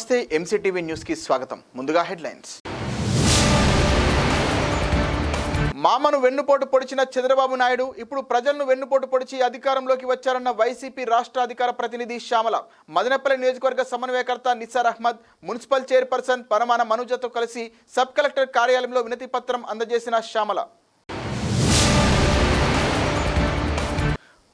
నమస్తే ఎంసీటీవీ న్యూస్కి స్వాగతం. ముందుగా హెడ్లైన్స్. మామను వెన్నుపోటు పొడిచిన చంద్రబాబు నాయుడు ఇప్పుడు ప్రజలను వెన్నుపోటు పొడిచి అధికారంలోకి వచ్చారన్న వైసీపీ రాష్ట్ర అధికార ప్రతినిధి శ్యామల. మదనపల్లి నియోజకవర్గ సమన్వయకర్త నిస్సార్ అహ్మద్ మున్సిపల్ చైర్పర్సన్ పరమాన మనోజతో కలిసి సబ్ కలెక్టర్ కార్యాలయంలో వినతి పత్రం అందజేసిన శ్యామల.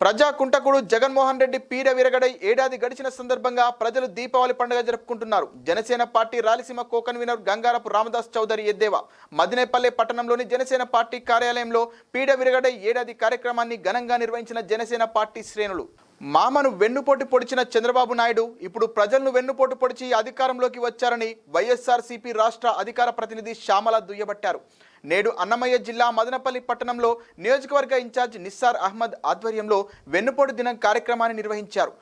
ప్రజా కుంటకుడు జగన్మోహన్ రెడ్డి పీడ విరగడై ఏడాది గడిచిన సందర్భంగా ప్రజలు దీపావళి పండుగ జరుపుకుంటున్నారు. Janasena party Rayalaseema co convener Gangarapu Ramdas Chowdary ఎద్దేవా మదినేపల్లె పట్టణంలోని జనసేన పార్టీ కార్యాలయంలో పీడ విరగడై ఏడాది కార్యక్రమాన్ని ఘనంగా నిర్వహించిన జనసేన పార్టీ శ్రేణులు. మామను వెన్నుపోటు పొడిచిన చంద్రబాబు నాయుడు ఇప్పుడు ప్రజలను వెన్నుపోటు పొడిచి అధికారంలోకి వచ్చారని వైఎస్ఆర్సీపీ రాష్ట్ర అధికార ప్రతినిధి శ్యామల దుయ్యబట్టారు. నేడు అన్నమయ్య జిల్లా మదనపల్లి పట్టణంలో నియోజకవర్గ ఇన్ఛార్జ్ నిస్సార్ అహ్మద్ ఆధ్వర్యంలో వెన్నుపోటు దినం కార్యక్రమాన్ని నిర్వహించారు.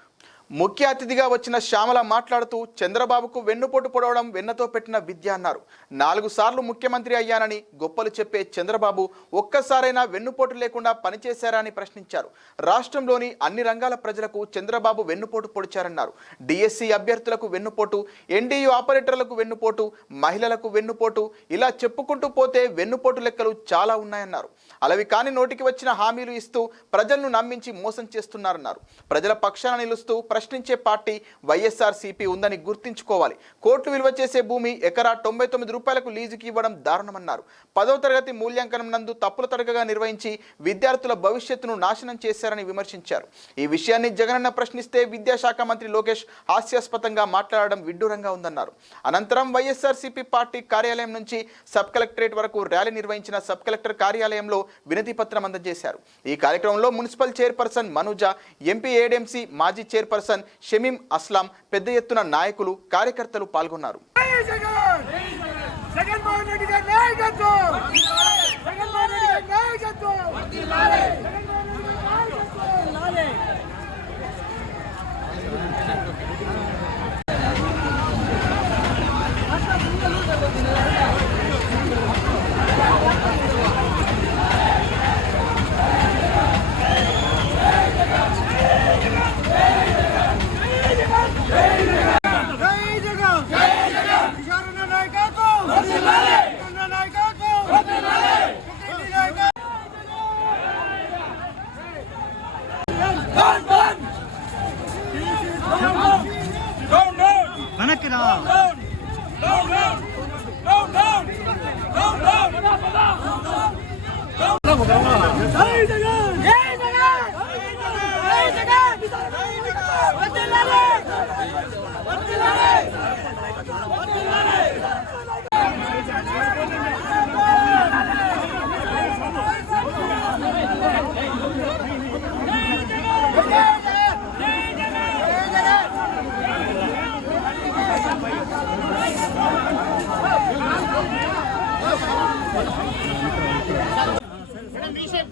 ముఖ్య అతిథిగా వచ్చిన శ్యామల మాట్లాడుతూ చంద్రబాబుకు వెన్నుపోటు పొడవడం వెన్నతో పెట్టిన విద్య అన్నారు. నాలుగు సార్లు ముఖ్యమంత్రి అయ్యానని గొప్పలు చెప్పే చంద్రబాబు ఒక్కసారైనా వెన్నుపోటు లేకుండా పనిచేశారా అని ప్రశ్నించారు. రాష్ట్రంలోని అన్ని రంగాల ప్రజలకు చంద్రబాబు వెన్నుపోటు పొడిచారన్నారు. డిఎస్సి అభ్యర్థులకు వెన్నుపోటు ఎన్డీయూ ఆపరేటర్లకు వెన్నుపోటు మహిళలకు వెన్నుపోటు ఇలా చెప్పుకుంటూ పోతే వెన్నుపోటు లెక్కలు చాలా ఉన్నాయన్నారు. అలవి కాని నోటికి వచ్చిన హామీలు ఇస్తూ ప్రజలను నమ్మించి మోసం చేస్తున్నారన్నారు. ప్రజల పక్షాన నిలుస్తూ ప్రశ్నించే పార్టీ వైఎస్ఆర్ సిపి ఉందని గుర్తుంచుకోవాలి. కోట్లు విలువ చేసే భూమి ఎకరా తొంభై తొమ్మిది రూపాయలకు లీజుకి ఇవ్వడం దారుణమన్నారు. పదవ తరగతి మూల్యాంకనం నందు తప్పుల తడకగా నిర్వహించి విద్యార్థుల భవిష్యత్తును నాశనం చేశారని విమర్శించారు. ఈ విషయాన్ని జగనన్న ప్రశ్నిస్తే విద్యాశాఖ మంత్రి లోకేష్ హాస్యాస్పదంగా మాట్లాడడం విడ్డూరంగా ఉందన్నారు. అనంతరం వైఎస్ఆర్సీపీ పార్టీ కార్యాలయం నుంచి సబ్ కలెక్టరేట్ వరకు ర్యాలీ నిర్వహించిన సబ్ కలెక్టర్ కార్యాలయంలో వినతి పత్రం అందజేశారు. ఈ కార్యక్రమంలో మున్సిపల్ చైర్పర్సన్ మనుజ ఎంపీ ఏడెంసీ మాజీ చైర్పర్సన్ షమీం అస్లాం పెద్ద ఎత్తున నాయకులు కార్యకర్తలు పాల్గొన్నారు. జగన్మోహన్ రెడ్డి గారి నాయకత్వం! జగన్మోహన్ రెడ్డి గారి నాయకత్వం! జగన్మోహన్ రెడ్డి గారి నాయకత్వం!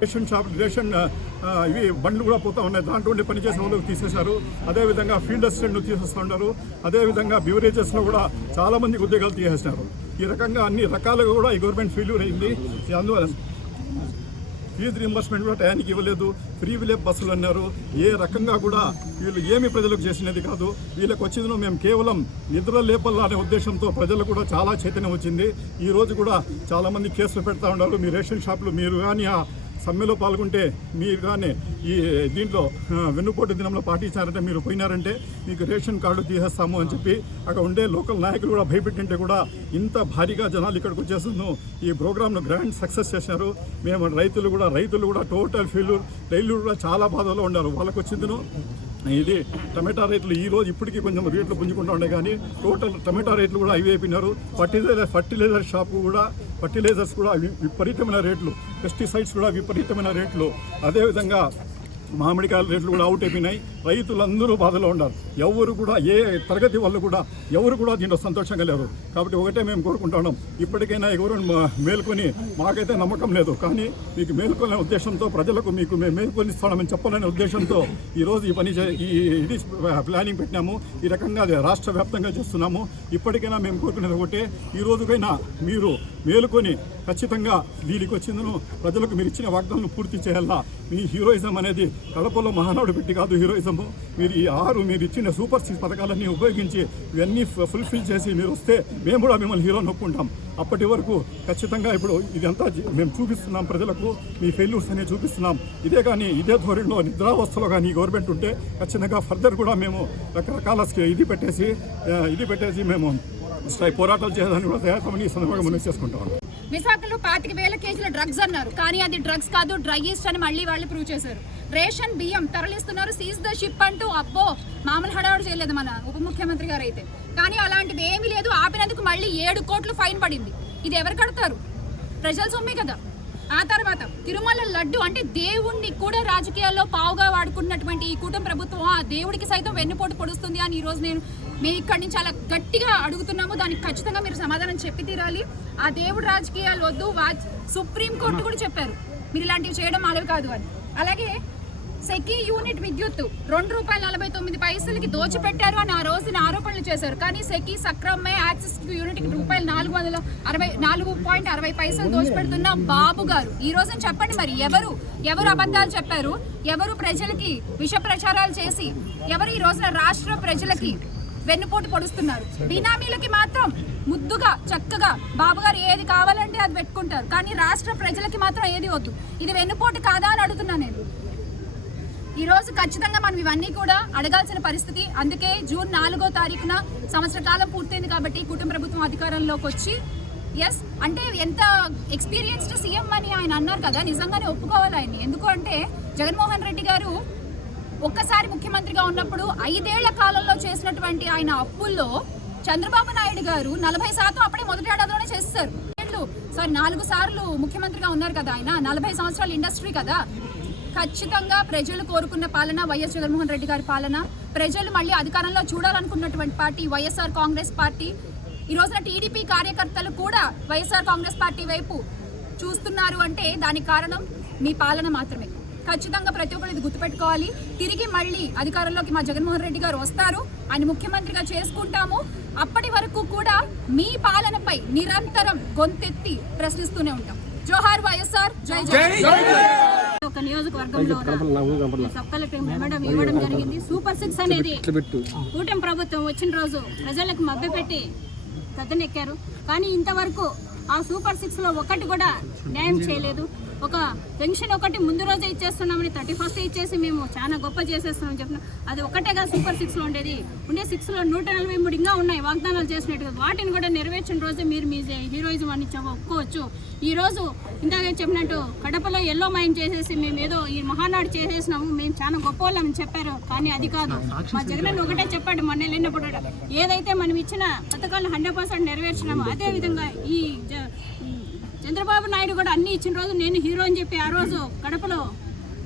రేషన్ షాప్ రేషన్ ఇవి బండ్లు కూడా పోతా ఉన్నాయి. దాంట్లో ఉండి వాళ్ళకి తీసేశారు. అదేవిధంగా ఫీల్డ్ అసిస్టెంట్ తీసేస్తూ ఉన్నారు. అదేవిధంగా బ్యూరేజెస్లో కూడా చాలామంది ఉద్యోగాలు తీసేసినారు. ఈ రకంగా అన్ని రకాలుగా కూడా ఈ గవర్నమెంట్ ఫెయిల్యూర్ అయింది అందువల్ల ఫీజు రింబర్స్మెంట్ కూడా టయానికి ఇవ్వలేదు. ఫ్రీ విలేజ్ బస్సులు అన్నారు. ఏ రకంగా కూడా వీళ్ళు ఏమి ప్రజలకు చేసినది కాదు. వీళ్ళకి వచ్చిందో మేము కేవలం నిద్ర లేపల్లా అనే ఉద్దేశంతో ప్రజలు కూడా చాలా చైతన్యం వచ్చింది. ఈరోజు కూడా చాలామంది కేసులు పెడతా ఉన్నారు. మీ రేషన్ షాపులు మీరు కానీ ఆ సమ్మెలో పాల్గొంటే మీరు కానీ ఈ దీంట్లో వెన్నుపోటు దినంలో పాటించారంటే మీరు పోయినారంటే మీకు రేషన్ కార్డు తీసేస్తాము అని చెప్పి అక్కడ ఉండే లోకల్ నాయకులు కూడా భయపెట్టింటే కూడా ఇంత భారీగా జనాలు ఇక్కడికి వచ్చేస్తున్నాం. ఈ ప్రోగ్రామ్ను గ్రాండ్ సక్సెస్ చేశారు. మేము రైతులు కూడా రైతులు కూడా టోటల్ ఫెయిల్యూర్ రైతులు కూడా చాలా బాధలో ఉన్నారు. వాళ్ళకు వచ్చిందిను. ఇది టమాటా రేట్లు ఈ రోజు ఇప్పటికీ కొంచెం రేట్లు పుంజుకుంటూ ఉండే కానీ టోటల్ టమాటా రేట్లు కూడా అవి అయిపోయినారు. ఫర్టిలైజర్ ఫర్టిలైజర్ షాపు కూడా ఫర్టిలైజర్స్ కూడా విపరీతమైన రేట్లు. పెస్టిసైడ్స్ కూడా విపరీతమైన రేట్లు. అదేవిధంగా మామిడికాయల రేట్లు కూడా అవుట్ అయిపోయినాయి. రైతులందరూ బాధలో ఉన్నారు. ఎవరు కూడా ఏ తరగతి వాళ్ళు కూడా ఎవరు కూడా దీంట్లో సంతోషంగా లేరు. కాబట్టి ఒకటే మేము కోరుకుంటున్నాం ఇప్పటికైనా ఎవరు మా- మేల్కొని మాకైతే నమ్మకం లేదు. కానీ మీకు మేల్కొనే ఉద్దేశంతో ప్రజలకు మీకు మేము మేల్కొనిస్తామని చెప్పాలనే ఉద్దేశంతో ఈరోజు ఈ పని చే- ఈ ఇది ప్లానింగ్ పెట్టినాము. ఈ రకంగా రాష్ట్ర వ్యాప్తంగా చేస్తున్నాము. ఇప్పటికైనా మేము కోరుకునేది ఒకటే. ఈ రోజుకైనా మీరు మేలుకొని ఖచ్చితంగా దీనికి వచ్చిందను ప్రజలకు మీరు ఇచ్చిన వాగ్దానాలను పూర్తి చేయాలా? మీ హీరోయిజం అనేది కడపలో మహానాడు పెట్టి కాదు హీరోయిజము. మీరు ఈ ఆరు మీరు ఇచ్చిన సూపర్ సిక్స్ పథకాలన్నీ ఉపయోగించి ఇవన్నీ ఫుల్ఫిల్ చేసి మీరు వస్తే మేము కూడా మిమ్మల్ని హీరో నొక్కుంటాం. అప్పటి వరకు ఖచ్చితంగా ఇప్పుడు ఇదంతా మేము చూపిస్తున్నాం ప్రజలకు మీ ఫెయిల్యూర్స్ అనేవి చూపిస్తున్నాం. ఇదే కానీ ఇదే ధోరణిలో నిద్రావస్థలో కానీ ఈ గవర్నమెంట్ ఉంటే ఖచ్చితంగా ఫర్దర్ కూడా మేము రకరకాల ఇది పెట్టేసి ఇది పెట్టేసి మేము పోరాటాలు చేయడానికి కూడా తయారు ఈ సందర్భంగా మనం చేసుకుంటాం. విశాఖలో పాతిక వేల కేజీల డ్రగ్స్ అన్నారు. కానీ అది డ్రగ్స్ కాదు డ్రగ్ ఈస్ట్ అని మళ్ళీ వాళ్ళు ప్రూవ్ చేశారు. రేషన్ బియ్యం తరలిస్తున్నారు సీజ్ ద షిప్ అంటూ అబ్బో మామూలు హడావుడు చేయలేదు మన ఉప ముఖ్యమంత్రి గారు అయితే కానీ అలాంటిది ఏమీ లేదు ఆపినందుకు మళ్ళీ ఏడు కోట్లు ఫైన్ పడింది. ఇది ఎవరు కడతారు? ప్రజల సొమ్మే కదా. ఆ తర్వాత తిరుమల లడ్డు అంటే దేవుణ్ణి కూడా రాజకీయాల్లో పావుగా వాడుకున్నటువంటి ఈ కూటమి ప్రభుత్వం ఆ దేవుడికి సైతం వెన్నుపోటు పొడుస్తుంది అని ఈ రోజు నేను మేము ఇక్కడి నుంచి చాలా గట్టిగా అడుగుతున్నాము దానికి ఖచ్చితంగా మీరు సమాధానం చెప్పి తీరాలి. ఆ దేవుడు రాజకీయాలు వద్దు వాచ్ సుప్రీం కోర్టు కూడా చెప్పారు. మీరు ఇలాంటివి చేయడం మాలవి కాదు అని. అలాగే సెకీ యూనిట్ విద్యుత్ రెండు రూపాయల నలభై తొమ్మిది పైసలకి దోచిపెట్టారు అని ఆ రోజున ఆరోపణలు చేశారు. కానీ సెకీ సక్రమే యాక్సిస్ యూనిట్కి రూపాయలు నాలుగు వందల అరవై నాలుగు పాయింట్ అరవై పైసలు దోచిపెడుతున్న బాబు గారు. ఈ రోజున చెప్పండి మరి ఎవరు ఎవరు అబద్ధాలు చెప్పారు? ఎవరు ప్రజలకి విష ప్రచారాలు చేసి ఎవరు ఈ రోజున రాష్ట్ర ప్రజలకి వెన్నుపోటు పొడుస్తున్నారు. బినామీలకి మాత్రం ముద్దుగా చక్కగా బాబు గారు ఏది కావాలంటే అది పెట్టుకుంటారు. కానీ రాష్ట్ర ప్రజలకి మాత్రం ఏది వద్దు. ఇది వెన్నుపోటు కాదా అని అడుగుతున్నా నేను. ఈ రోజు ఖచ్చితంగా మనం ఇవన్నీ కూడా అడగాల్సిన పరిస్థితి. అందుకే జూన్ నాలుగో తారీఖున సంవత్సర కాలం పూర్తయింది కాబట్టి కుటుంబ ప్రభుత్వం అధికారంలోకి వచ్చి ఎస్ అంటే ఎంత ఎక్స్పీరియన్స్డ్ సీఎం అని ఆయన అన్నారు కదా నిజంగానే ఒప్పుకోవాలి ఆయన్ని. ఎందుకు అంటే జగన్మోహన్ రెడ్డి గారు ఒక్కసారి ముఖ్యమంత్రిగా ఉన్నప్పుడు ఐదేళ్ళ కాలంలో చేసినటువంటి ఆయన అప్పుల్లో చంద్రబాబు నాయుడు గారు నలభై శాతం అప్పుడే మొదటి ఏడాదిలోనే చేస్తారు ఏళ్ళు? సారీ నాలుగు సార్లు ముఖ్యమంత్రిగా ఉన్నారు కదా ఆయన. నలభై సంవత్సరాల ఇండస్ట్రీ కదా. ఖచ్చితంగా ప్రజలు కోరుకున్న పాలన వైఎస్ జగన్మోహన్ రెడ్డి గారి పాలన. ప్రజలు మళ్ళీ అధికారంలో చూడాలనుకున్నటువంటి పార్టీ వైఎస్ఆర్ కాంగ్రెస్ పార్టీ. ఈ రోజున టీడీపీ కార్యకర్తలు కూడా వైఎస్ఆర్ కాంగ్రెస్ పార్టీ వైపు చూస్తున్నారు అంటే దానికి కారణం మీ పాలన మాత్రమే. ఖచ్చితంగా ప్రతి ఒక్కరు ఇది గుర్తుపెట్టుకోవాలి. తిరిగి మళ్ళీ అధికారంలోకి మా జగన్మోహన్ రెడ్డి గారు వస్తారు. ఆయన ముఖ్యమంత్రిగా చేసుకుంటాము. అప్పటి వరకు కూడా మీ పాలనపై నిరంతరం గొంతెత్తి ప్రశ్నిస్తూనే ఉంటాం. జోహార్ వైఎస్ఆర్ జై జై ఒక నియోజకవర్గంలో సబ్ కలెక్టర్ ఇవ్వడం ఇవ్వడం జరిగింది. సూపర్ సిక్స్ అనేది కూటమి ప్రభుత్వం వచ్చిన రోజు ప్రజలకు మభ్యపెట్టి గద్దెనెక్కారు కానీ ఇంతవరకు ఆ సూపర్ సిక్స్లో ఒకటి కూడా న్యాయం చేయలేదు. ఒక పెన్షన్ ఒకటి ముందు రోజే ఇచ్చేస్తున్నామని థర్టీ ఫస్ట్ ఇచ్చేసి మేము చాలా గొప్ప చేసేస్తున్నామని చెప్తున్నాం. అది ఒకటేగా సూపర్ సిక్స్లో ఉండేది. ఉండే సిక్స్లో నూట నలభై మూడు ఇంకా ఉన్నాయి వాగ్దానాలు చేసినట్టుగా. వాటిని కూడా నెరవేర్చిన రోజే మీరు మీ హీరోయిజం అని ఒప్పుకోవచ్చు. ఈ రోజు ఇందాక చెప్పినట్టు కడపలో ఎల్లో మైండ్ చేసేసి మేము ఏదో ఈ మహానాడు చేసేసినాము. మేము చాలా గొప్ప వాళ్ళని చెప్పారు. కానీ అది కాదు. మా జగన్ ఒకటే చెప్పాడు మొన్న వెళ్ళినప్పుడు. ఏదైతే మనం ఇచ్చిన పథకాలు హండ్రెడ్ పర్సెంట్ నెరవేర్చినామో అదే విధంగా ఈ జ- ఈ చంద్రబాబు నాయుడు కూడా అన్ని ఇచ్చిన రోజు నేను హీరో అని చెప్పి ఆ రోజు కడపలో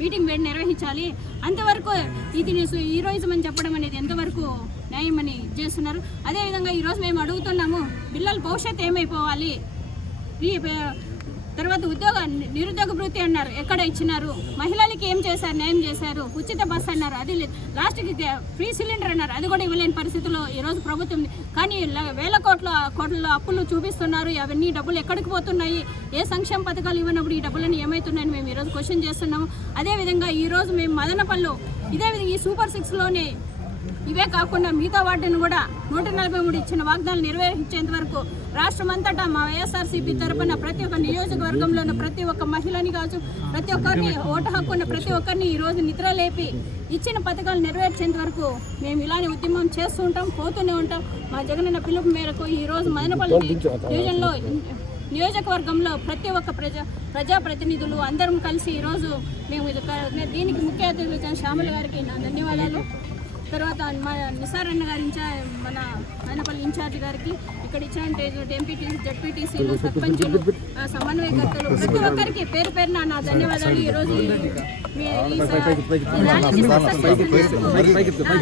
మీటింగ్ పెట్టి నిర్వహించాలి. అంతవరకు ఇది హీరోయిజం అని చెప్పడం అనేది ఎంతవరకు న్యాయమని చేస్తున్నారు. అదేవిధంగా ఈరోజు మేము అడుగుతున్నాము పిల్లల భవిష్యత్తు ఏమైపోవాలి? ఈ తర్వాత ఉద్యోగ నిరుద్యోగ వృత్తి అన్నారు. ఎక్కడ ఇచ్చినారు? మహిళలకి ఏం చేశారు? న్యాయం చేశారు? ఉచిత బస్ అన్నారు. అది లేదు. లాస్ట్కి ఫ్రీ సిలిండర్ అన్నారు. అది కూడా ఇవ్వలేని పరిస్థితిలో ఈరోజు ప్రభుత్వం కానీ వేల కోట్ల కోట్ల అప్పులు చూపిస్తున్నారు. అవన్నీ డబ్బులు ఎక్కడికి పోతున్నాయి? ఏ సంక్షేమ పథకాలు ఇవ్వనప్పుడు ఈ డబ్బులన్నీ ఏమవుతున్నాయని మేము ఈరోజు క్వశ్చన్ చేస్తున్నాము. అదేవిధంగా ఈరోజు మేము మదనపల్లి ఇదే విధంగా ఈ సూపర్ సిక్స్లోనే ఇవే కాకుండా మిగతా వాటిని కూడా నూట నలభై మూడు ఇచ్చిన వాగ్దానాలు నెరవేర్చేంత వరకు రాష్ట్రం అంతటా మా వైఎస్ఆర్సీపీ తరపున ప్రతి ఒక్క నియోజకవర్గంలో ఉన్న ప్రతి ఒక్క మహిళని కావచ్చు ప్రతి ఒక్కరిని ఓటు హక్కు ఉన్న ప్రతి ఒక్కరిని ఈ రోజు నిద్ర లేపి ఇచ్చిన పథకాలు నెరవేర్చేంత వరకు మేము ఇలానే ఉద్యమం చేస్తూ ఉంటాం పోతూనే ఉంటాం. మా జగనన్న పిలుపు మేరకు ఈ రోజు మదనపల్లి డివిజన్లో నియోజకవర్గంలో ప్రతి ఒక్క ప్రజా ప్రజాప్రతినిధులు అందరం కలిసి ఈరోజు మేము దీనికి ముఖ్య అతిథులు శ్యామల గారికి నా ధన్యవాదాలు. తర్వాత మా నిసార్ అన్న గారి మన ఆయనపల్లి ఇన్ఛార్జ్ గారికి ఇక్కడ ఇచ్చిన ఎంపీటీసీ జడ్పీటీసీలు సర్పంచులు సమన్వయకర్తలు ప్రతి ఒక్కరికి పేరు పేరున నా ధన్యవాదాలు. ఈరోజు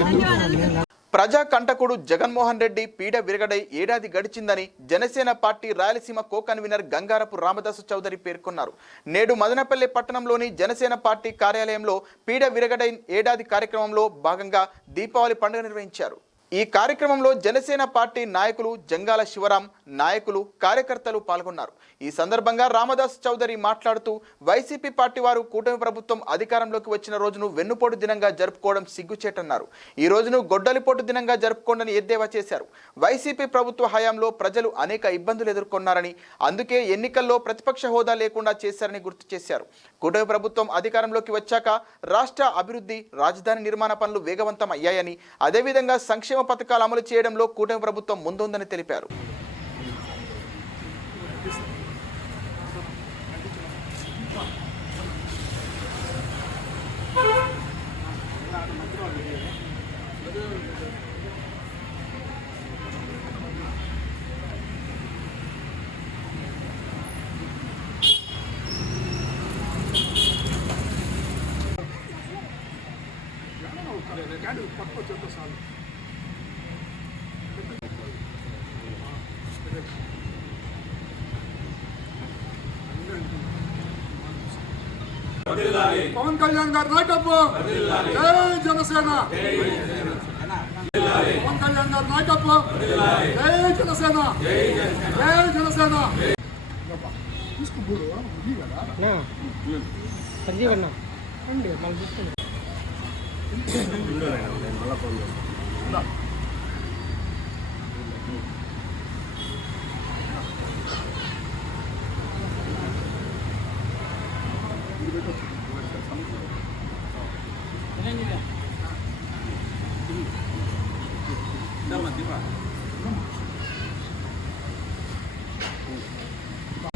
ధన్యవాదాలు. ప్రజా కంటకుడు జగన్మోహన్ రెడ్డి పీడ విరగడై ఏడాది గడిచిందని Janasena party Rayalaseema co convener Gangarapu Ramadasu Chowdary పేర్కొన్నారు. నేడు మదనపల్లి పట్టణంలోని జనసేన పార్టీ కార్యాలయంలో పీడ విరగడై ఏడాది కార్యక్రమంలో భాగంగా దీపావళి పండుగ నిర్వహించారు. ఈ కార్యక్రమంలో జనసేన పార్టీ నాయకులు జంగాల శివరాం నాయకులు కార్యకర్తలు పాల్గొన్నారు. ఈ సందర్భంగా రామదాస్ చౌదరి మాట్లాడుతూ వైసీపీ పార్టీ వారు కూటమి ప్రభుత్వం అధికారంలోకి వచ్చిన రోజును వెన్నుపోటు దినంగా జరుపుకోవడం సిగ్గుచేటన్నారు. ఈ రోజును గొడ్డలిపోటు దినంగా జరుపుకోండని ఎద్దేవా చేశారు. వైసీపీ ప్రభుత్వ హయాంలో ప్రజలు అనేక ఇబ్బందులు ఎదుర్కొన్నారని అందుకే ఎన్నికల్లో ప్రతిపక్ష హోదా లేకుండా చేశారని గుర్తు చేశారు. కూటమి ప్రభుత్వం అధికారంలోకి వచ్చాక రాష్ట్ర అభివృద్ధి రాజధాని నిర్మాణ పనులు వేగవంతం అయ్యాయని అదేవిధంగా సంక్షేమ పథకాలు అమలు చేయడంలో కూటమి ప్రభుత్వం ముందుందని తెలిపారు. కళ్యాణ్ గారి నాయకత్వం. జై జనసేన. పవన్ కళ్యాణ్ గారి నాయకత్వం. జై జనసేన. జై జనసేన. తీసుకుంటాడు కదా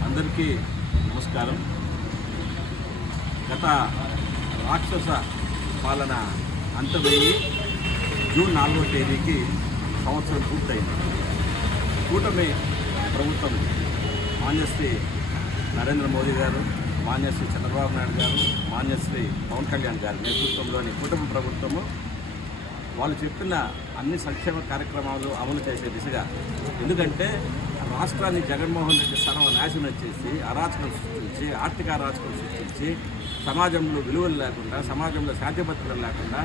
అందరికీ నమస్కారం గత రాక్షస పాలన అంతమయ్యి జూన్ నాలుగో తేదీకి సంవత్సరం పూర్తయింది కూటమి ప్రభుత్వం మాన్యశ్రీ నరేంద్ర మోదీ గారు మాన్యశ్రీ చంద్రబాబు నాయుడు గారు మాన్యశ్రీ పవన్ కళ్యాణ్ గారి నేతృత్వంలోని కుటుంబ ప్రభుత్వము వాళ్ళు చెప్పిన అన్ని సంక్షేమ కార్యక్రమాలు అమలు చేసే దిశగా. ఎందుకంటే రాష్ట్రాన్ని జగన్మోహన్ రెడ్డి సర్వనాశనం చేసి అరాచకం సృష్టించి ఆర్థిక అరాచకం సృష్టించి సమాజంలో విలువలు లేకుండా సమాజంలో శాంతి భద్రతలు లేకుండా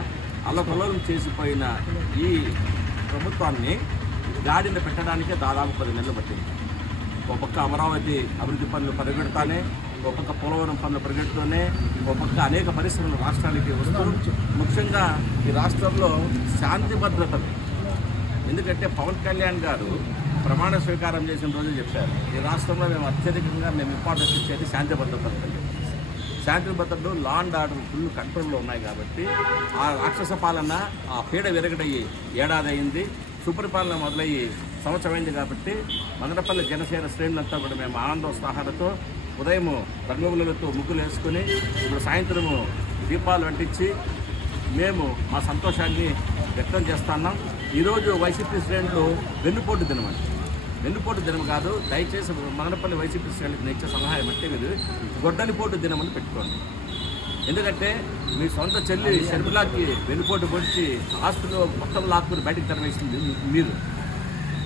అల్లకొల్లం చేసిపోయిన ఈ ప్రభుత్వాన్ని గాడిన పెట్టడానికే దాదాపు పది నెలలు పట్టింది. ఒక పక్క అమరావతి అభివృద్ధి పనులు పరిగెడతానే ఒక పక్క పోలవరం పనులు పరిగెడుతూనే ఒక పక్క అనేక పరిశ్రమలు రాష్ట్రానికి వస్తూ ముఖ్యంగా ఈ రాష్ట్రంలో శాంతి భద్రతలు ఎందుకంటే పవన్ కళ్యాణ్ గారు ప్రమాణ స్వీకారం చేసిన రోజు చెప్పారు ఈ రాష్ట్రంలో మేము అత్యధికంగా మేము ఇంపార్టెన్స్ ఇచ్చేది శాంతి భద్రతలు శాంతి భద్రతలు లా అండ్ ఆర్డర్ ఫుల్ కంట్రోల్లో ఉన్నాయి కాబట్టి ఆ రాక్షస పాలన ఆ పీడ విరగడయ్యి ఏడాది అయింది సుపరిపాలన మొదలయ్యి సంవత్సరమైంది కాబట్టి మదనపల్లి జనసేన శ్రేణులంతా కూడా మేము ఆనందోత్సాహాలతో ఉదయము రంగులతో ముగ్గులు వేసుకుని ఇప్పుడు సాయంత్రము దీపాలు అంటించి మేము మా సంతోషాన్ని వ్యక్తం చేస్తున్నాం. ఈరోజు వైసీపీ శ్రేణులు వెన్నుపోటు దినం అండి. వెన్నుపోటు దినం కాదు దయచేసి మదనపల్లి వైసీపీ శ్రేణులకు నేను ఇచ్చే సలహా ఏమంటే మీరు గొడ్డలిపోటు దినం అని పెట్టుకోండి. ఎందుకంటే మీ సొంత చెల్లి షర్మిలాకి వెన్నుపోటు పొడిచి ఆస్తులు మొత్తం లాక్కుని బయటకు తరవేసింది మీరు.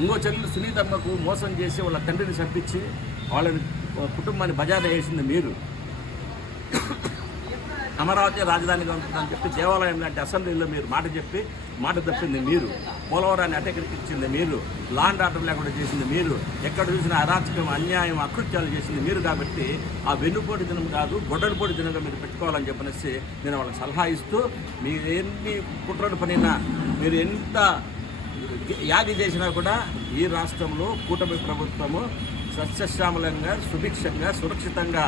ఇంకో చెల్లెలు సునీతమ్మకు మోసం చేసి వాళ్ళ తండ్రిని చంపించి వాళ్ళని కుటుంబాన్ని బజార్ వేసింది మీరు. అమరావతి రాజధానిగా ఉంటుందని చెప్పి దేవాలయం లాంటి అసెంబ్లీలో మీరు మాట చెప్పి మాట తప్పింది మీరు. పోలవరాన్ని అటకెక్కించింది మీరు. లాండ్ ఆర్డర్ లేకుండా చేసింది మీరు. ఎక్కడ చూసిన అరాచకం అన్యాయం అకృత్యాలు చేసింది మీరు కాబట్టి ఆ వెన్నుపోటు దినం కాదు గొడ్డలిపోటు దినంగా మీరు పెట్టుకోవాలని చెప్పనేసి నేను వాళ్ళకి సలహా ఇస్తూ మీరు ఎన్ని కుట్రలు పనినా మీరు ఎంత యాగి చేసినా కూడా ఈ రాష్ట్రంలో కూటమి ప్రభుత్వము సస్యశ్యామలంగా సుభిక్షంగా సురక్షితంగా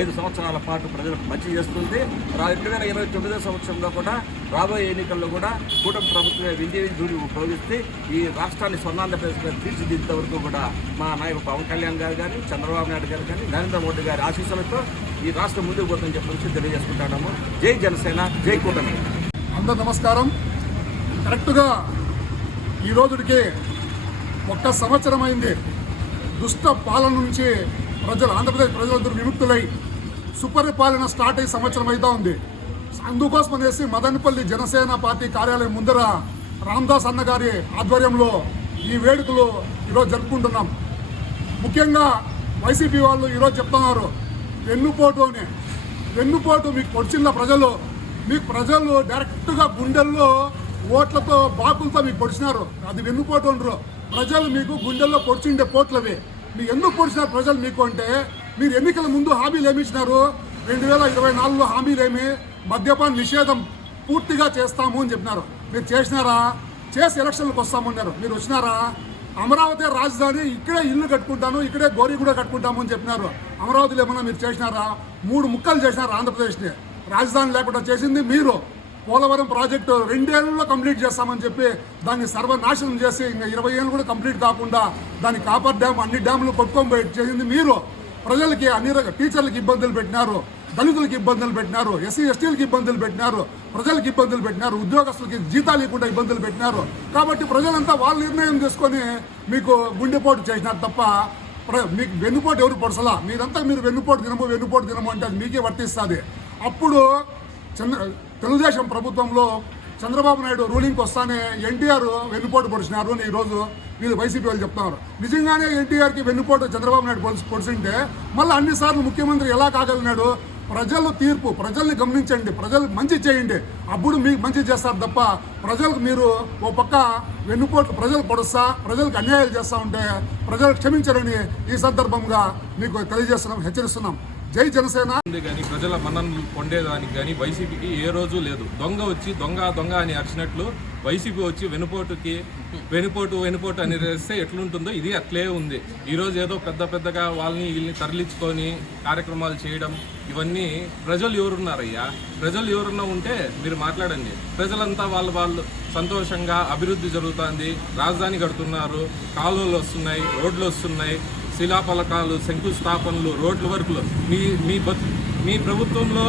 ఐదు సంవత్సరాల పాటు ప్రజలకు మంచి చేస్తుంది. రెండు వేల ఇరవై తొమ్మిదో సంవత్సరంలో కూడా రాబోయే ఎన్నికల్లో కూడా కూటమి ప్రభుత్వమే విజయ దూరి ఉపయోగిస్తే ఈ రాష్ట్రాన్ని స్వర్ణాంధ్రప్రదేశ్గా తీర్చిదిద్దే వరకు కూడా మా నాయకుడు పవన్ కళ్యాణ్ గారు కానీ చంద్రబాబు నాయుడు గారు కానీ నరేంద్ర మోడీ గారి ఆశీస్సులతో ఈ రాష్ట్రం ముందుకు పోతుందని చెప్పేసి తెలియజేసుకుంటాము జై జనసేన జై కూటమి. అందరు నమస్కారం. కరెక్ట్గా ఈ రోజుకి ఒక్క సంవత్సరం అయింది. దుష్ట పాలన నుంచి ప్రజలు ఆంధ్రప్రదేశ్ ప్రజలందరూ విముక్తులై సుపరిపాలన స్టార్ట్ అయ్యి సంవత్సరం అవుతా ఉంది. అందుకోసం అనేసి మదనపల్లి జనసేన పార్టీ కార్యాలయం ముందర రామ్దాస్ అన్నగారి ఆధ్వర్యంలో ఈ వేడుకలు ఈరోజు జరుపుకుంటున్నాం. ముఖ్యంగా వైసీపీ వాళ్ళు ఈరోజు చెప్తున్నారు వెన్నుపోటు అని. వెన్నుపోటు మీకు పొడిచిన ప్రజలు మీకు ప్రజలు డైరెక్ట్గా గుండెల్లో ఓట్లతో బాకులతో మీకు పొడిచినారు. అది వెన్నుపోటు ఉండరు. ప్రజలు మీకు గుండెల్లో పొడిచిండే పోట్లవి. మీ ఎందుకు పొడిచినారు ప్రజలు మీకు అంటే మీరు ఎన్నికల ముందు హామీలు ఏమి ఇచ్చినారు? రెండు వేల ఇరవై నాలుగులో హామీలేమి మద్యపాన నిషేధం పూర్తిగా చేస్తాము అని చెప్పినారు. మీరు చేసినారా? చేసి ఎలక్షన్లకు వస్తామన్నారు మీరు వచ్చినారా? అమరావతి రాజధాని ఇక్కడే ఇల్లు కట్టుకుంటాను ఇక్కడే గోరీ కూడా కట్టుకుంటాము అని చెప్పినారు. అమరావతిలో ఏమన్నా మీరు చేసినారా? మూడు ముక్కలు చేసినారు ఆంధ్రప్రదేశ్ని. రాజధాని లేకుండా చేసింది మీరు. పోలవరం ప్రాజెక్టు రెండేళ్ళలో కంప్లీట్ చేస్తామని చెప్పి దాన్ని సర్వనాశనం చేసి ఇంకా ఇరవై ఏళ్ళు కూడా కంప్లీట్ కాకుండా దాని కాపర్ డ్యామ్ అన్ని డ్యాములు కొట్టుకొని చేసింది మీరు. ప్రజలకి అన్ని రకాల టీచర్లకు ఇబ్బందులు పెట్టినారు. దళితులకు ఇబ్బందులు పెట్టినారు. ఎస్సీ ఎస్టీలకు ఇబ్బందులు పెట్టినారు. ప్రజలకు ఇబ్బందులు పెట్టినారు. ఉద్యోగస్తులకి జీతాలు ఇవ్వకుండా ఇబ్బందులు పెట్టినారు. కాబట్టి ప్రజలంతా వాళ్ళ నిర్ణయం తీసుకొని మీకు గుండెపోటు చేసినారు తప్ప ప్ర- మీకు వెన్నుపోటు ఎవరు పొడసలా? మీరంతా మీరు వెన్నుపోటు తినము వెన్నుపోటు తినము అంటే అది మీకే వర్తిస్తుంది. అప్పుడు చంద్ర తెలుగుదేశం ప్రభుత్వంలో చంద్రబాబు నాయుడు రూలింగ్కి వస్తానే ఎన్టీఆర్ వెన్నుపోటు పొడిచినారు అని ఈరోజు వీళ్ళు వైసీపీ వాళ్ళు చెప్తున్నారు. నిజంగానే ఎన్టీఆర్కి వెన్నుపోటు చంద్రబాబు నాయుడు పొడిచి పొడిచింటే మళ్ళీ అన్నిసార్లు ముఖ్యమంత్రి ఎలా కాగలిగినాడు? ప్రజల తీర్పు ప్రజల్ని గమనించండి ప్రజలకు మంచి చేయండి. అప్పుడు మీకు మంచి చేస్తారు తప్ప ప్రజలకు మీరు ఓ పక్క వెన్నుపోట్లు ప్రజలు పొడుస్తా ప్రజలకు అన్యాయాలు చేస్తూ ఉంటే ప్రజలు క్షమించరని ఈ సందర్భంగా మీకు తెలియజేస్తున్నాం హెచ్చరిస్తున్నాం. జై జనసేన. కానీ ప్రజల మన్ననలు పొందేదానికి కానీ వైసీపీకి ఏ రోజు లేదు. దొంగ వచ్చి దొంగ దొంగ అని అరిచినట్లు వైసీపీ వచ్చి వెనుపోటుకి వెనుపోటు వెనుపోటు అని వేస్తే ఎట్లుంటుందో ఇది అట్లే ఉంది. ఈరోజు ఏదో పెద్ద పెద్దగా వాళ్ళని వీళ్ళని తరలించుకొని కార్యక్రమాలు చేయడం ఇవన్నీ ప్రజలు ఎవరున్నారయ్యా? ప్రజలు ఎవరున్నా ఉంటే మీరు మాట్లాడండి. ప్రజలంతా వాళ్ళ వాళ్ళు సంతోషంగా అభివృద్ధి జరుగుతుంది. రాజధాని కడుతున్నారు. కాలువలు వస్తున్నాయి రోడ్లు వస్తున్నాయి. శిలాఫలకాలు శంకుస్థాపనలు రోడ్ల వర్కులు. మీ మీ మీ ప్రభుత్వంలో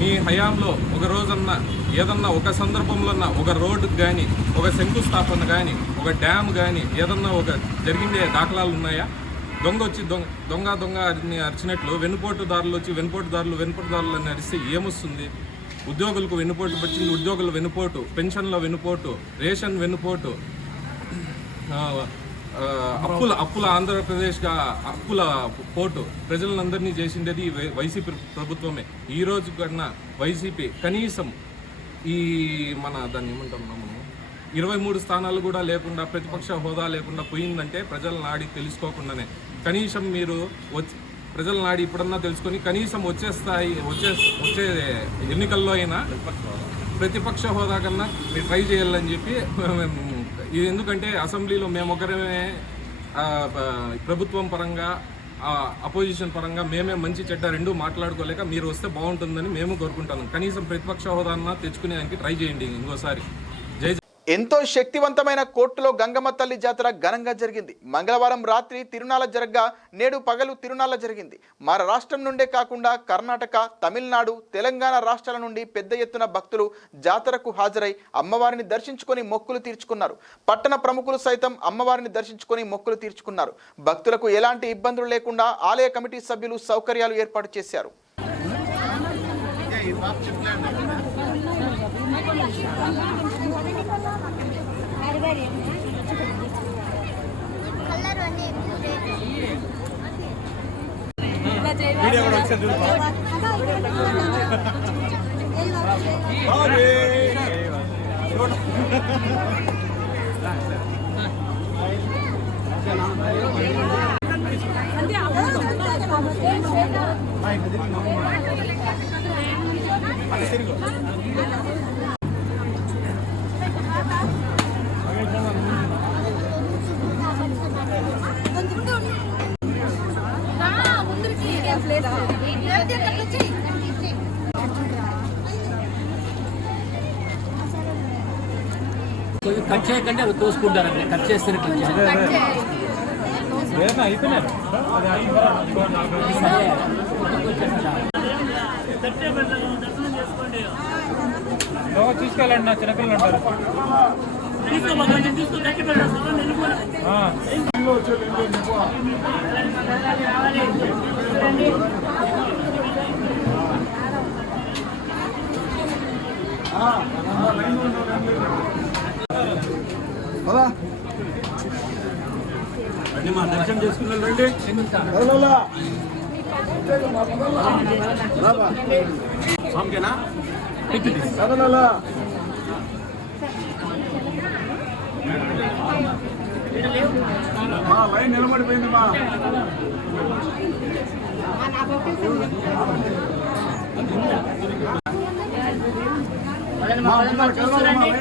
మీ హయాంలో ఒక రోజన్నా ఏదన్నా ఒక సందర్భంలోన్నా ఒక రోడ్డుకు కానీ ఒక శంకుస్థాపన కానీ ఒక డ్యామ్ కానీ ఏదన్నా ఒక జరిగిండే దాఖలాలు ఉన్నాయా? దొంగ వచ్చి దొంగ దొంగ దొంగ అరిచినట్లు వెనుపోటుదారులు వచ్చి వెనుపోటుదారులు వెనుపోటుదారులు అని అరిస్తే ఏమొస్తుంది? ఉద్యోగులకు వెనుపోటు వచ్చింది ఉద్యోగుల వెనుపోటు పెన్షన్ల వెనుపోటు రేషన్ వెనుపోటు అప్పుల అప్పుల ఆంధ్రప్రదేశ్గా అప్పుల పోటు ప్రజలందరినీ చేసిండేది వైసీపీ ప్రభుత్వమే. ఈ రోజు కన్నా వైసీపీ కనీసం ఈ మన దాన్ని ఏమంటాం మనం? ఇరవై మూడు స్థానాలు కూడా లేకుండా ప్రతిపక్ష హోదా లేకుండా పోయిందంటే ప్రజల నాడి తెలుసుకోకుండానే. కనీసం మీరు వచ్చి ప్రజల నాడి ఇప్పుడన్నా తెలుసుకొని కనీసం వచ్చే స్థాయి వచ్చే వచ్చే ఎన్నికల్లో అయినా ప్రతిపక్ష హోదా కన్నా మీరు ట్రై చేయాలని చెప్పి మేము ఇది ఎందుకంటే అసెంబ్లీలో మేము ఒకరమే ప్రభుత్వం పరంగా అపోజిషన్ పరంగా మేమే మంచి చెడ్డ రెండు మాట్లాడుకోలేక మీరు వస్తే బాగుంటుందని మేము కోరుకుంటాను కనీసం ప్రతిపక్ష హోదాన్న తెచ్చుకునేదానికి ట్రై చేయండి ఇంకోసారి. ఎంతో శక్తివంతమైన కోర్టులో గంగమ్మ తల్లి జాతర ఘనంగా జరిగింది. మంగళవారం రాత్రి తిరునాల జరగ్గా నేడు పగలు తిరునాల జరిగింది. మన రాష్ట్రం నుండే కాకుండా కర్ణాటక తమిళనాడు తెలంగాణ రాష్ట్రాల నుండి పెద్ద ఎత్తున భక్తులు జాతరకు హాజరై అమ్మవారిని దర్శించుకొని మొక్కులు తీర్చుకున్నారు. పట్టణ ప్రముఖులు సైతం అమ్మవారిని దర్శించుకొని మొక్కులు తీర్చుకున్నారు. భక్తులకు ఎలాంటి ఇబ్బందులు లేకుండా ఆలయ కమిటీ సభ్యులు సౌకర్యాలు ఏర్పాటు చేశారు. కొంచెం కట్ చేయకండి అవి తోసుకుంటారండి. కట్ చేస్తేనే కట్ చేయాలి. తీసుకెళ్ళండి నా చిన్నపిల్లలు ఉంటారు. రండి మా దర్శనం చేసుకున్నాం రండి స్వామికేనా? మా లైన్ నిలబడిపోయింది మా.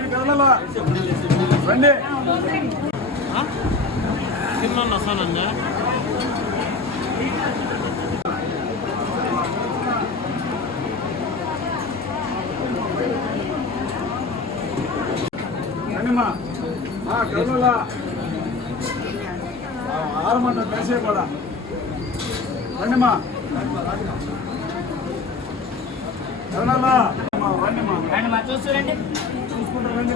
కదలాలా. రండి. మా కదలాలా. ఆ, ఆరమంట కలిసే కూడా. రండిమ్మా కదలాలా. మా, రండిమ్మా చూసుకుంటా రండి.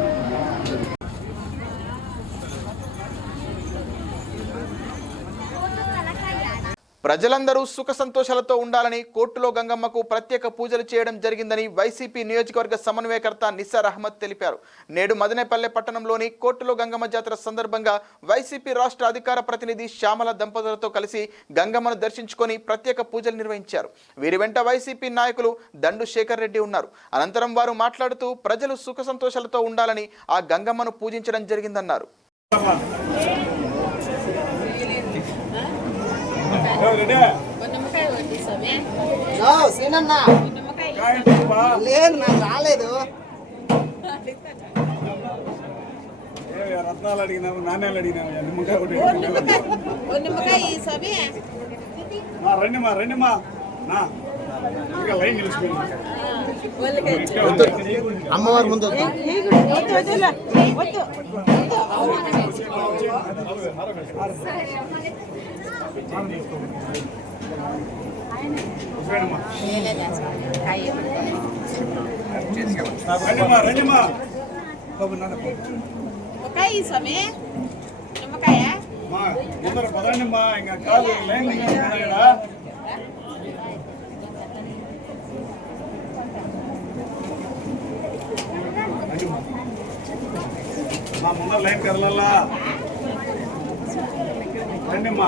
ప్రజలందరూ సుఖ సంతోషాలతో ఉండాలని కోర్టులో గంగమ్మకు ప్రత్యేక పూజలు చేయడం జరిగిందని వైసీపీ నియోజకవర్గ సమన్వయకర్త నిసార్ అహ్మద్ తెలిపారు. నేడు మదనేపల్లె పట్టణంలోని కోర్టులో గంగమ్మ జాతర సందర్భంగా వైసీపీ రాష్ట్ర అధికార ప్రతినిధి శ్యామల దంపతులతో కలిసి గంగమ్మను దర్శించుకొని ప్రత్యేక పూజలు నిర్వహించారు. వీరి వెంట వైసీపీ నాయకులు దండు శేఖర్ రెడ్డి ఉన్నారు. అనంతరం వారు మాట్లాడుతూ ప్రజలు సుఖ సంతోషాలతో ఉండాలని ఆ గంగమ్మను పూజించడం జరిగిందన్నారు. లేదు నాకు రాలేదు రత్నాలు అడిగినావు నాణ్యాలు అడిగినావు నిమ్మకాయ ఒకటి రండి మా రండి మా నా అమ్మవారి ముందు వద్దు. రండిమా రండిమా బాబు నాన్న మా ముందర పదండిమ్మా ఇంకా కాదు లైన్ నిలిచిపోయినా మా ముందర లైన్ కదలల్లా రండిమ్మా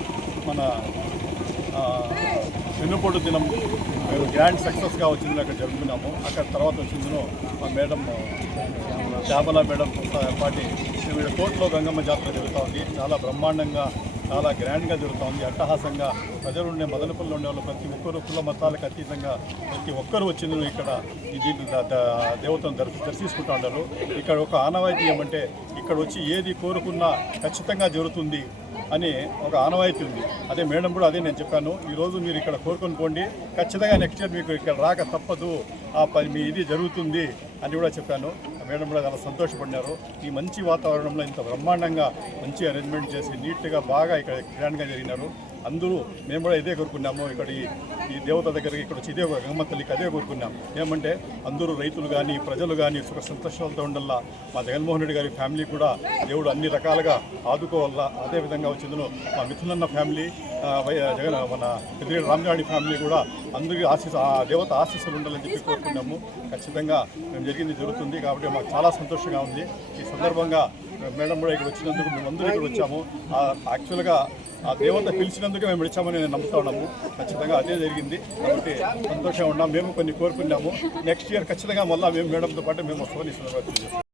మన వెన్నుపోటు దినం మేము గ్రాండ్ సక్సెస్గా వచ్చింది అక్కడ జరుపుకున్నాము. అక్కడ తర్వాత వచ్చిందిను మా మేడం శ్యామల మేడం పాటి వీళ్ళ కోర్టులో గంగమ్మ జాతర జరుగుతూ ఉంది. చాలా బ్రహ్మాండంగా చాలా గ్రాండ్గా జరుగుతూ ఉంది. అట్టహాసంగా ప్రజలు ఉండే మదనపల్లి ఉండే వాళ్ళు ప్రతి ఒక్కరు కుల మతాలకు అతీతంగా ప్రతి ఒక్కరు వచ్చింది ఇక్కడ. దీన్ని దేవతను దర్శ దర్శించుకుంటూ ఉంటారు ఇక్కడ ఒక ఆనవాయితీ ఏమంటే ఇక్కడ వచ్చి ఏది కోరుకున్నా ఖచ్చితంగా జరుగుతుంది. అని ఒక ఆనవాయితీ ఉంది. అదే మేడం కూడా అదే నేను చెప్పాను. ఈరోజు మీరు ఇక్కడ కోరుకొని పోండి. ఖచ్చితంగా నెక్స్ట్ ఇయర్ మీకు ఇక్కడ రాక తప్పదు. ఆ పని మీ ఇది జరుగుతుంది అని కూడా చెప్పాను. ఆ మేడం కూడా చాలా సంతోషపడినారు. ఈ మంచి వాతావరణంలో ఇంత బ్రహ్మాండంగా మంచి అరేంజ్మెంట్ చేసి నీట్గా బాగా ఇక్కడ గ్రాండ్గా జరిగినారు. అందరూ మేము కూడా ఇదే కోరుకున్నాము. ఇక్కడ ఈ దేవత దగ్గరికి ఇక్కడ వచ్చి ఇదే గంగమ్మ తల్లికి అదే కోరుకున్నాం. ఏమంటే అందరూ రైతులు కానీ ప్రజలు కానీ సుఖ సంతోషాలతో ఉండల్లా మా జగన్మోహన్ రెడ్డి గారి ఫ్యామిలీ కూడా దేవుడు అన్ని రకాలుగా ఆదుకోవాలా? అదేవిధంగా వచ్చిందను మా మిథునన్న ఫ్యామిలీ వై- జగన్ మన పెద్దిరెడ్డి రామజాడి ఫ్యామిలీ కూడా అందరికీ ఆశీస్ ఆ దేవత ఆశీస్సులు ఉండాలని చెప్పి కోరుకున్నాము. ఖచ్చితంగా మేము జరిగింది జరుగుతుంది కాబట్టి మాకు చాలా సంతోషంగా ఉంది. ఈ సందర్భంగా మేడం కూడా ఇక్కడ వచ్చినందుకు మేము అందరూ ఇక్కడ వచ్చాము. యాక్చువల్గా ఆ దేవత పిలిచినందుకే మేము వచ్చామని నేను నమ్ముతా ఉన్నాము. ఖచ్చితంగా అదే జరిగింది. కాబట్టి సంతోషంగా ఉన్నాం. మేము కొన్ని కోరుకున్నాము. నెక్స్ట్ ఇయర్ ఖచ్చితంగా మళ్ళీ మేము మేడంతో పాటు మేము వస్తామని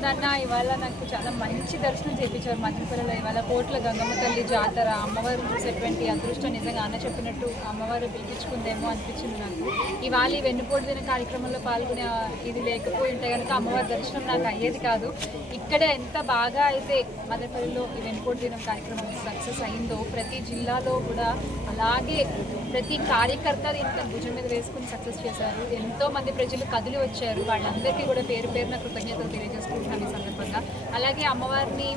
ఈ అన్న ఇవాళ నాకు చాలా మంచి దర్శనం చేయించారు మధ్యపల్లిలో ఇవాళ కోట్ల గంగమ్మ తల్లి జాతర అమ్మవారు చూసేటువంటి అదృష్టం నిజంగా అన్న చెప్పినట్టు అమ్మవారు పిలిపించుకుందేమో అనిపించింది నాకు. ఇవాళ ఈ వెన్నుపోటు దిన కార్యక్రమంలో పాల్గొనే ఇది లేకపోయి ఉంటే కనుక అమ్మవారి దర్శనం నాకు అయ్యేది కాదు. ఇక్కడ ఎంత బాగా అయితే మదనపల్లిలో ఈ వెన్నుపోటు దినం కార్యక్రమం సక్సెస్ అయిందో ప్రతి జిల్లాలో కూడా అలాగే ప్రతి కార్యకర్త ఇంత భుజం మీద వేసుకుని సక్సెస్ చేశారు. ఎంతో మంది ప్రజలు కదిలి వచ్చారు. వాళ్ళందరికీ కూడా పేరు పేరున కృతజ్ఞతలు తెలియజేసుకుంటున్నాను ఈ సందర్భంగా. అలాగే అమ్మవారిని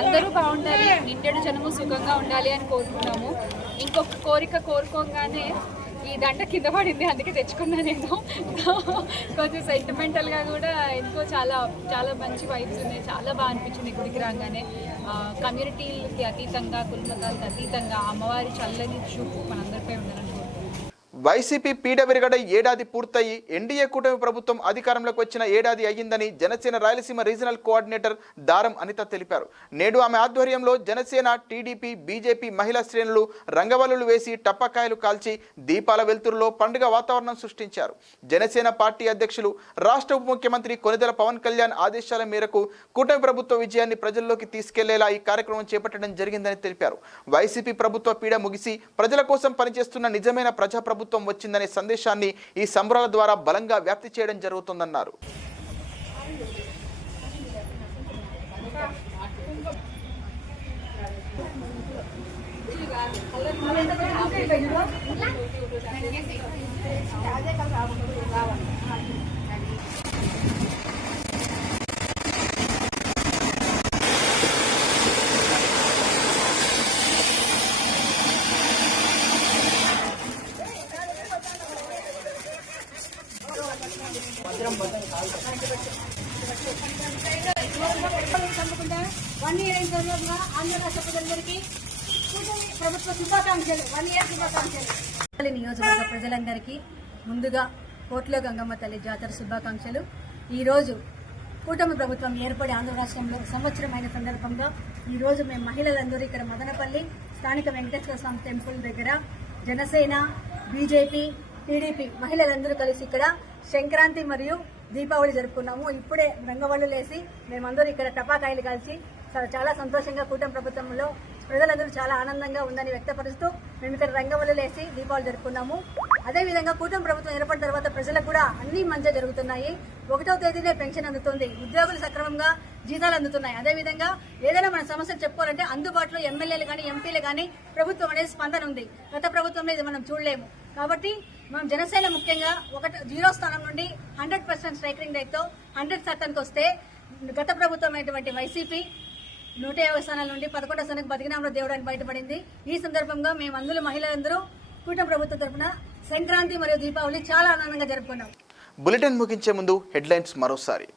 అందరూ బాగుండాలి నిండెడు జనము సుఖంగా ఉండాలి అని కోరుకున్నాము ఇంకొక కోరిక కోరుకోగానే ఈ దండ కింద పడింది అందుకే తెచ్చుకున్నా నేను. కొంచెం సెంటిమెంటల్గా కూడా ఎంతో చాలా చాలా మంచి వైబ్స్ ఉన్నాయి. చాలా బాగా అనిపించింది గుడికి రాగానే. కమ్యూనిటీలకి అతీతంగా కులమతాలకు అతీతంగా అమ్మవారి చల్లని చూపు మనందరిపై ఉండాలి వైసీపీ పీడ విరగడ ఏడాది పూర్తయి ఎన్డీఏ కూటమి ప్రభుత్వం అధికారంలోకి వచ్చిన ఏడాది అయ్యిందని జనసేన రాయలసీమ రీజనల్ కోఆర్డినేటర్ దారం అనిత తెలిపారు. నేడు ఆమె ఆధ్వర్యంలో జనసేన టీడీపీ బీజేపీ మహిళా శ్రేణులు రంగవల్లులు వేసి టప్పకాయలు కాల్చి దీపాల వెలుతురులో పండుగ వాతావరణం సృష్టించారు. జనసేన పార్టీ అధ్యక్షులు రాష్ట్ర ఉప ముఖ్యమంత్రి కొనిదెల పవన్ కళ్యాణ్ ఆదేశాల మేరకు కూటమి ప్రభుత్వ విజయాన్ని ప్రజల్లోకి తీసుకెళ్ళేలా ఈ కార్యక్రమం చేపట్టడం జరిగిందని తెలిపారు. వైసీపీ ప్రభుత్వ పీడ ముగిసి ప్రజల కోసం పనిచేస్తున్న నిజమైన ప్రజాప్రభుత్వం వచ్చిందనే సందేశాన్ని ఈ సంబరాల ద్వారా బలంగా వ్యాప్తి చేయడం జరుగుతుందన్నారు. వన్ ఇయర్ అయిన సందర్భంగా ఆంధ్ర రాష్ట్ర ప్రజలందరికీ కూటమి ప్రభుత్వ శుభాకాంక్షలు వన్ ఇయర్ శుభాకాంక్షలు. నియోజకవర్గ ప్రజలందరికీ ముందుగా కోట్లో గంగమ్మ తల్లి జాతర శుభాకాంక్షలు. ఈరోజు కూటమి ప్రభుత్వం ఏర్పడి ఆంధ్ర రాష్ట్రంలో సంవత్సరమైన సందర్భంగా ఈరోజు మేము మహిళలందరూ ఇక్కడ మదనపల్లి స్థానిక వెంకటేశ్వర స్వామి టెంపుల్ దగ్గర జనసేన బీజేపీ టీడీపీ మహిళలందరూ కలిసి ఇక్కడ సంక్రాంతి మరియు దీపావళి జరుపుకున్నాము. ఇప్పుడే రంగవల్లు లేసి మేమందరూ ఇక్కడ టపాకాయలు కలిసి చాలా- చాలా సంతోషంగా కూటమి ప్రభుత్వంలో ప్రజలందరూ చాలా ఆనందంగా ఉందని వ్యక్తపరుస్తూ మేము ఇక్కడ రంగవల్లులేసి దీపావళి జరుపుకున్నాము. అదేవిధంగా కూటమి ప్రభుత్వం ఏర్పడిన తర్వాత ప్రజలకు కూడా అన్ని మంచిగా జరుగుతున్నాయి. ఒకటో తేదీనే పెన్షన్ అందుతుంది. ఉద్యోగులు సక్రమంగా జీతాలు అందుతున్నాయి. అదేవిధంగా ఏదైనా మన సమస్యలు చెప్పుకోవాలంటే అందుబాటులో ఎమ్మెల్యేలు కానీ ఎంపీలు కానీ ప్రభుత్వం అనేది స్పందన ఉంది. గత ప్రభుత్వంలో ఇది మనం చూడలేము. కాబట్టి మనం జనసేన ముఖ్యంగా ఒకటి జీరో స్థానం నుండి హండ్రెడ్ పర్సెంట్ స్ట్రైకింగ్ రేట్తో హండ్రెడ్ శాతానికి వస్తే గత ప్రభుత్వం అయినటువంటి వైసీపీ నూట యాభై స్థానాల నుండి పదకొండో స్థానానికి బతికినామలో దేవడానికి బయటపడింది. ఈ సందర్భంగా మేము అందులో మహిళలందరూ కూటమి ప్రభుత్వం తరఫున సంక్రాంతి మరియు దీపావళి చాలా ఆనందంగా జరుపుకున్నాం. బులెటిన్ ముగించే ముందు హెడ్లైన్స్ మరోసారి.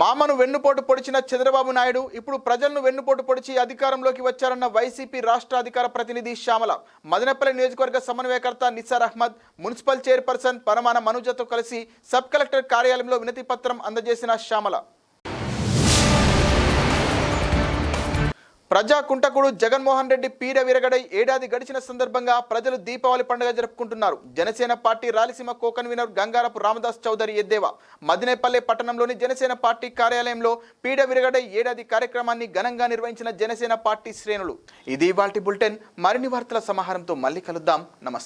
మామను వెన్నుపోటు పొడిచిన చంద్రబాబు నాయుడు ఇప్పుడు ప్రజలను వెన్నుపోటు పొడిచి అధికారంలోకి వచ్చారన్న వైసీపీ రాష్ట్ర అధికార ప్రతినిధి శ్యామల మదనపల్లి నియోజకవర్గ సమన్వయకర్త నిసార్ అహ్మద్ మున్సిపల్ చైర్పర్సన్ పరమాన మనోజతో కలిసి సబ్ కలెక్టర్ కార్యాలయంలో వినతి పత్రం అందజేసిన శ్యామల. ప్రజా కుంటకుడు జగన్మోహన్ రెడ్డి పీడ విరగడై ఏడాది గడిచిన సందర్భంగా ప్రజలు దీపావళి పండుగ జరుపుకుంటున్నారు. Janasena party Rayalaseema co convener Gangarapu Ramdas Chowdary ఎద్దేవా. మదినేపల్లె పట్టణంలోని జనసేన పార్టీ కార్యాలయంలో పీడ విరగడై ఏడాది కార్యక్రమాన్ని ఘనంగా నిర్వహించిన జనసేన పార్టీ శ్రేణులు. ఇది వాటి బులెటిన్. మరిన్ని వార్తల సమాహారంతో మళ్ళీ కలుద్దాం. నమస్తే.